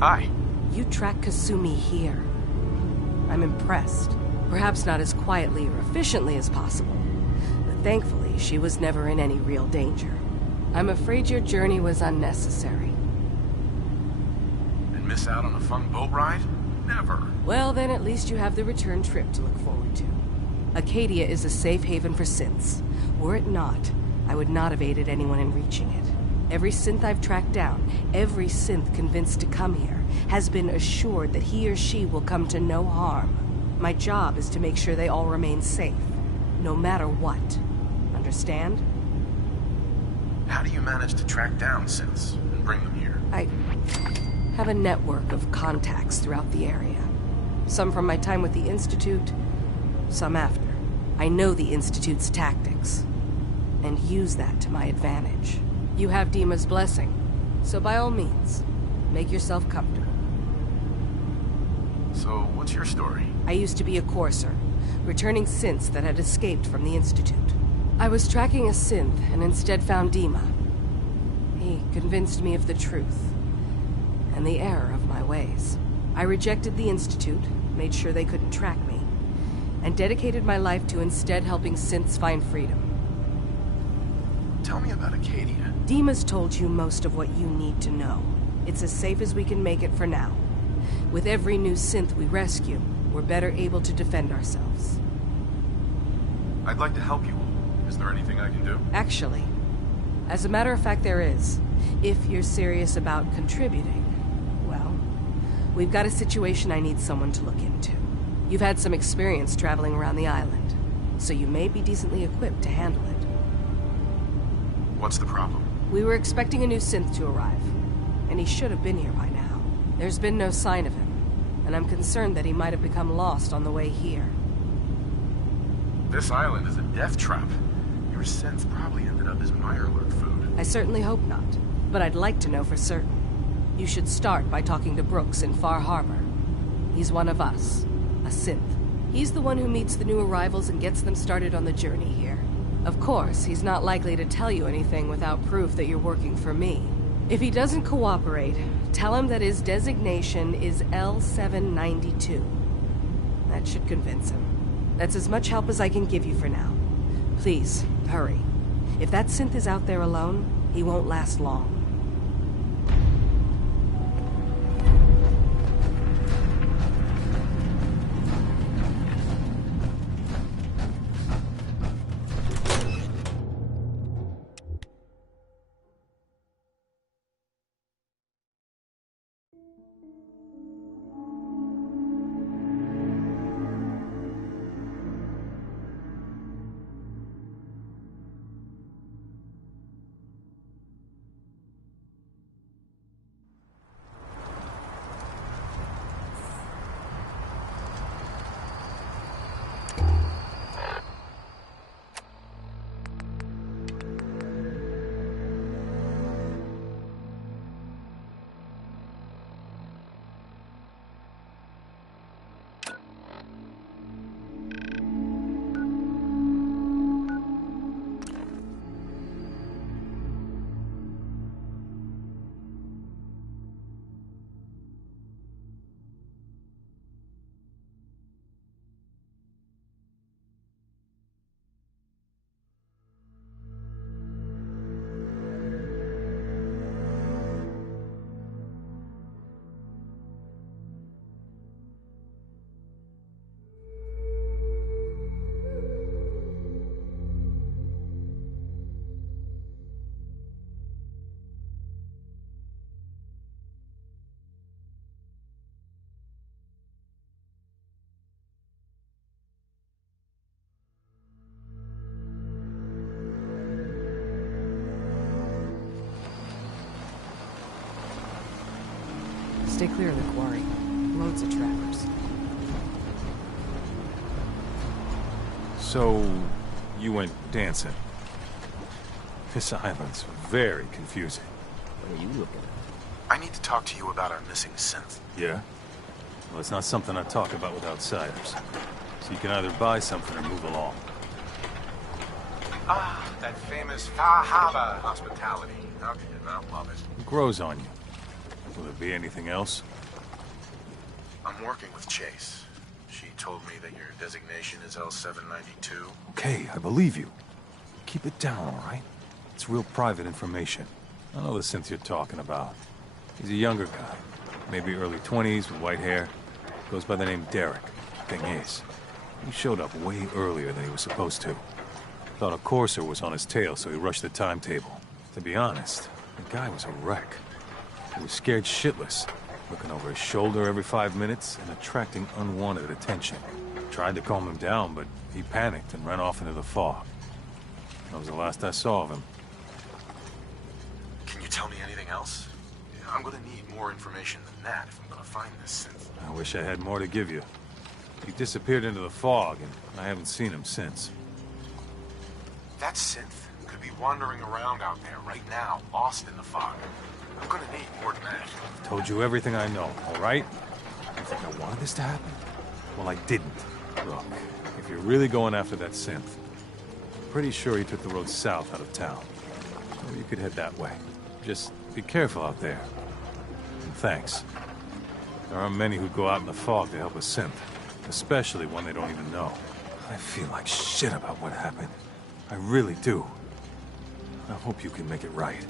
Hi. You tracked Kasumi here. I'm impressed. Perhaps not as quietly or efficiently as possible, but thankfully she was never in any real danger. I'm afraid your journey was unnecessary. And miss out on a fun boat ride? Never. Well, then at least you have the return trip to look forward to. Acadia is a safe haven for synths. Were it not, I would not have aided anyone in reaching it. Every synth I've tracked down, every synth convinced to come here, has been assured that he or she will come to no harm. My job is to make sure they all remain safe, no matter what. Understand? How do you manage to track down synths and bring them here? I have a network of contacts throughout the area. Some from my time with the Institute, some after. I know the Institute's tactics, and use that to my advantage. You have Dima's blessing, so by all means, make yourself comfortable. So, what's your story? I used to be a courser, returning synths that had escaped from the Institute. I was tracking a synth and instead found Dima. He convinced me of the truth, and the error of my ways. I rejected the Institute, made sure they couldn't track me, and dedicated my life to instead helping synths find freedom. Tell me about Acadia. Dima's told you most of what you need to know. It's as safe as we can make it for now. With every new synth we rescue, we're better able to defend ourselves. I'd like to help you. Is there anything I can do? Actually, as a matter of fact there is. If you're serious about contributing, well, we've got a situation I need someone to look into. You've had some experience traveling around the island, so you may be decently equipped to handle it. What's the problem? We were expecting a new synth to arrive, and he should have been here by now. There's been no sign of him, and I'm concerned that he might have become lost on the way here. This island is a death trap. Your synth probably ended up as Mirelurk food. I certainly hope not, but I'd like to know for certain. You should start by talking to Brooks in Far Harbor. He's one of us, a synth. He's the one who meets the new arrivals and gets them started on the journey here. Of course, he's not likely to tell you anything without proof that you're working for me. If he doesn't cooperate, tell him that his designation is L792. That should convince him. That's as much help as I can give you for now. Please, hurry. If that synth is out there alone, he won't last long. Stay clear of the quarry. Loads of trappers. So, you went dancing. This island's very confusing. What are you looking at? I need to talk to you about our missing synth. Yeah? Well, it's not something I talk about with outsiders. So you can either buy something or move along. Ah, that famous Faraday hospitality. How could you not love it? It grows on you. Will there be anything else? I'm working with Chase. She told me that your designation is L792. Okay, I believe you. Keep it down, all right? It's real private information. I know the synth you're talking about. He's a younger guy. Maybe early 20s with white hair. Goes by the name Derek. Thing is, he showed up way earlier than he was supposed to. Thought a courser was on his tail, so he rushed the timetable. To be honest, the guy was a wreck. He was scared shitless, looking over his shoulder every 5 minutes and attracting unwanted attention. Tried to calm him down, but he panicked and ran off into the fog. That was the last I saw of him. Can you tell me anything else? I'm gonna need more information than that if I'm gonna find this synth. I wish I had more to give you. He disappeared into the fog, and I haven't seen him since. That synth could be wandering around out there right now, lost in the fog. I'm gonna need more than that. Told you everything I know, all right? You think I wanted this to happen? Well, I didn't. Look, if you're really going after that synth, I'm pretty sure he took the road south out of town. Or you could head that way. Just be careful out there. And thanks. There aren't many who go out in the fog to help a synth, especially one they don't even know. I feel like shit about what happened. I really do. I hope you can make it right.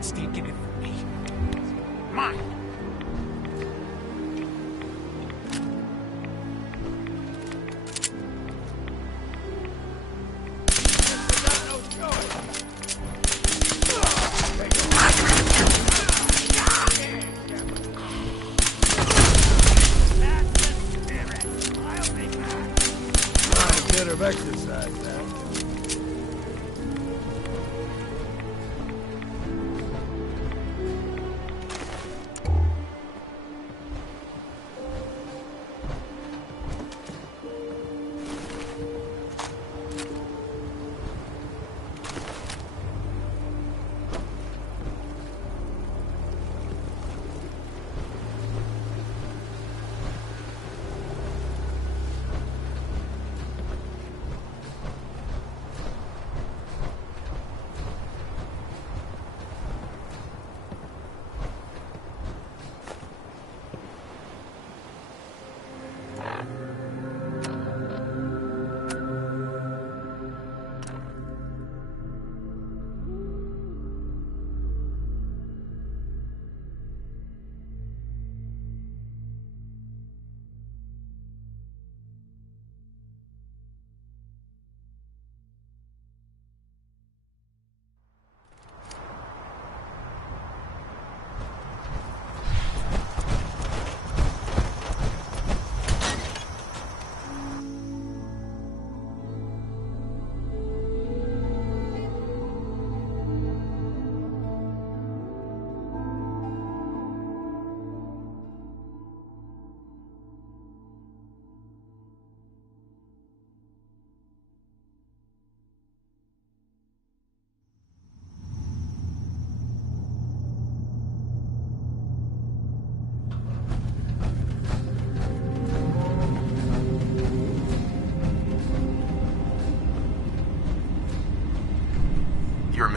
Taking it from me. Mine. A bit of exercise now.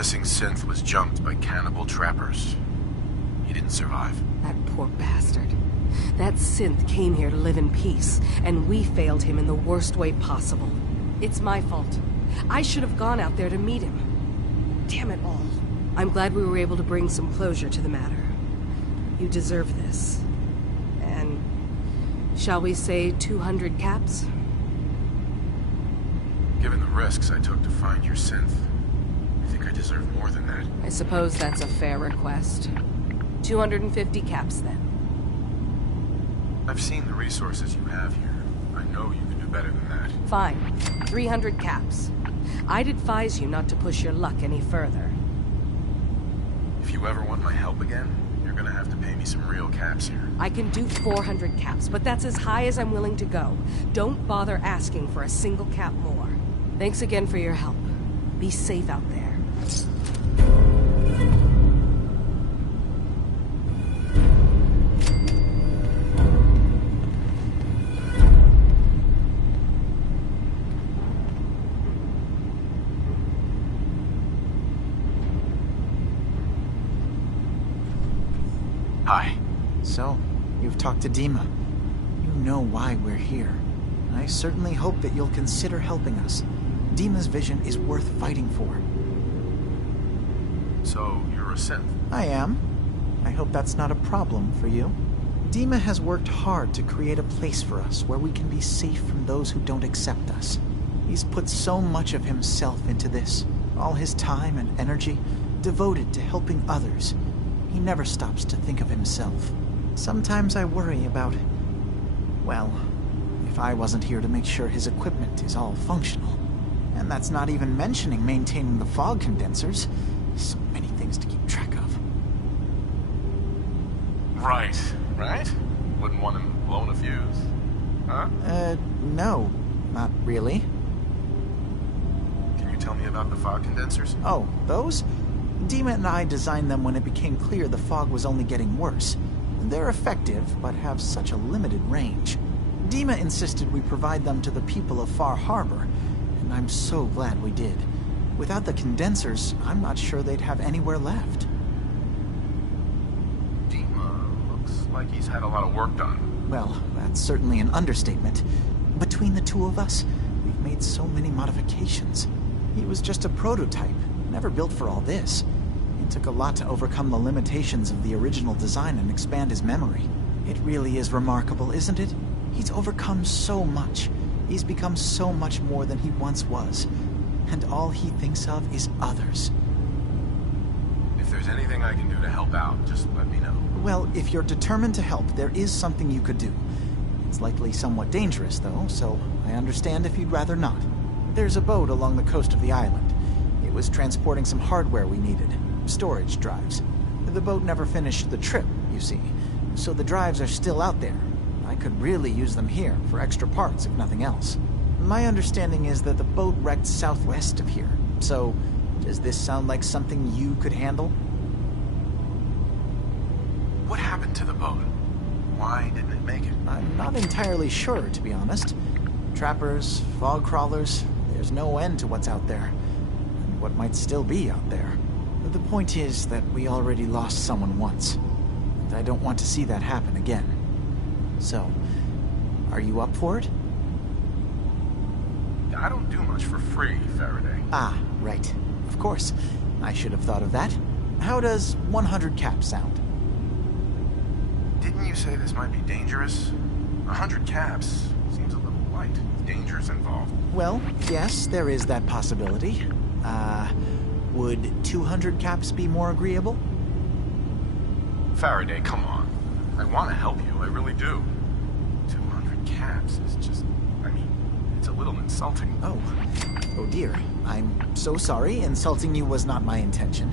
missing synth was jumped by cannibal trappers. He didn't survive. That poor bastard. That synth came here to live in peace, and we failed him in the worst way possible. It's my fault. I should have gone out there to meet him. Damn it all. I'm glad we were able to bring some closure to the matter. You deserve this. And shall we say 200 caps? Given the risks I took to find your synth, I think I deserve more than that. I suppose that's a fair request. 250 caps, then. I've seen the resources you have here. I know you can do better than that. Fine. 300 caps. I'd advise you not to push your luck any further. If you ever want my help again, you're gonna have to pay me some real caps here. I can do 400 caps, but that's as high as I'm willing to go. Don't bother asking for a single cap more. Thanks again for your help. Be safe out there. Hi. So, you've talked to Dima. You know why we're here. I certainly hope that you'll consider helping us. Dima's vision is worth fighting for. So, you're a synth? I am. I hope that's not a problem for you. Dima has worked hard to create a place for us where we can be safe from those who don't accept us. He's put so much of himself into this, all his time and energy devoted to helping others. He never stops to think of himself. Sometimes I worry about, well, if I wasn't here to make sure his equipment is all functional. And that's not even mentioning maintaining the fog condensers. So many things to keep track of. Right. Wouldn't want him blowing a fuse. Huh? No, not really. Can you tell me about the fog condensers? Oh, those? Dima and I designed them when it became clear the fog was only getting worse. They're effective, but have such a limited range. Dima insisted we provide them to the people of Far Harbor, and I'm so glad we did. Without the condensers, I'm not sure they'd have anywhere left. Dima looks like he's had a lot of work done. Well, that's certainly an understatement. Between the two of us, we've made so many modifications. He was just a prototype, never built for all this. It took a lot to overcome the limitations of the original design and expand his memory. It really is remarkable, isn't it? He's overcome so much. He's become so much more than he once was. And all he thinks of is others. If there's anything I can do to help out, just let me know. Well, if you're determined to help, there is something you could do. It's likely somewhat dangerous, though, so I understand if you'd rather not. There's a boat along the coast of the island. It was transporting some hardware we needed. Storage drives. The boat never finished the trip, you see, so the drives are still out there. I could really use them here for extra parts, if nothing else. My understanding is that the boat wrecked southwest of here, so does this sound like something you could handle? What happened to the boat? Why didn't it make it? I'm not entirely sure, to be honest. Trappers, fog crawlers, there's no end to what's out there. And what might still be out there. The point is that we already lost someone once. And I don't want to see that happen again. So, are you up for it? I don't do much for free, Faraday. Ah, right. Of course. I should have thought of that. How does 100 caps sound? Didn't you say this might be dangerous? 100 caps seems a little light. Dangers involved. Well, yes, there is that possibility. Would 200 caps be more agreeable? Faraday, come on. I want to help you, I really do. 200 caps is just... I mean, it's a little insulting. Oh dear. I'm so sorry. Insulting you was not my intention.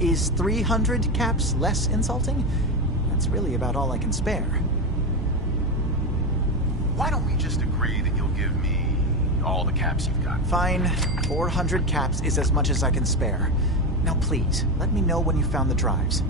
Is 300 caps less insulting? That's really about all I can spare. Why don't we just agree that you'll give me all the caps you've got? Fine. 400 caps is as much as I can spare. Now please, let me know when you found the drives.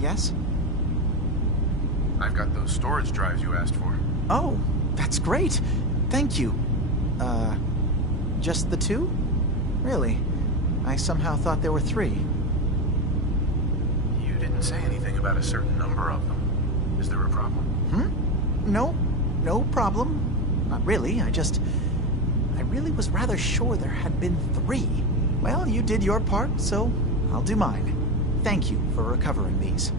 Yes? I've got those storage drives you asked for. Oh, that's great. Thank you. Just the two? Really? I somehow thought there were 3. You didn't say anything about a certain number of them. Is there a problem? No problem. Not really. I really was rather sure there had been 3. Well, you did your part, so I'll do mine. Thank you for recovering these.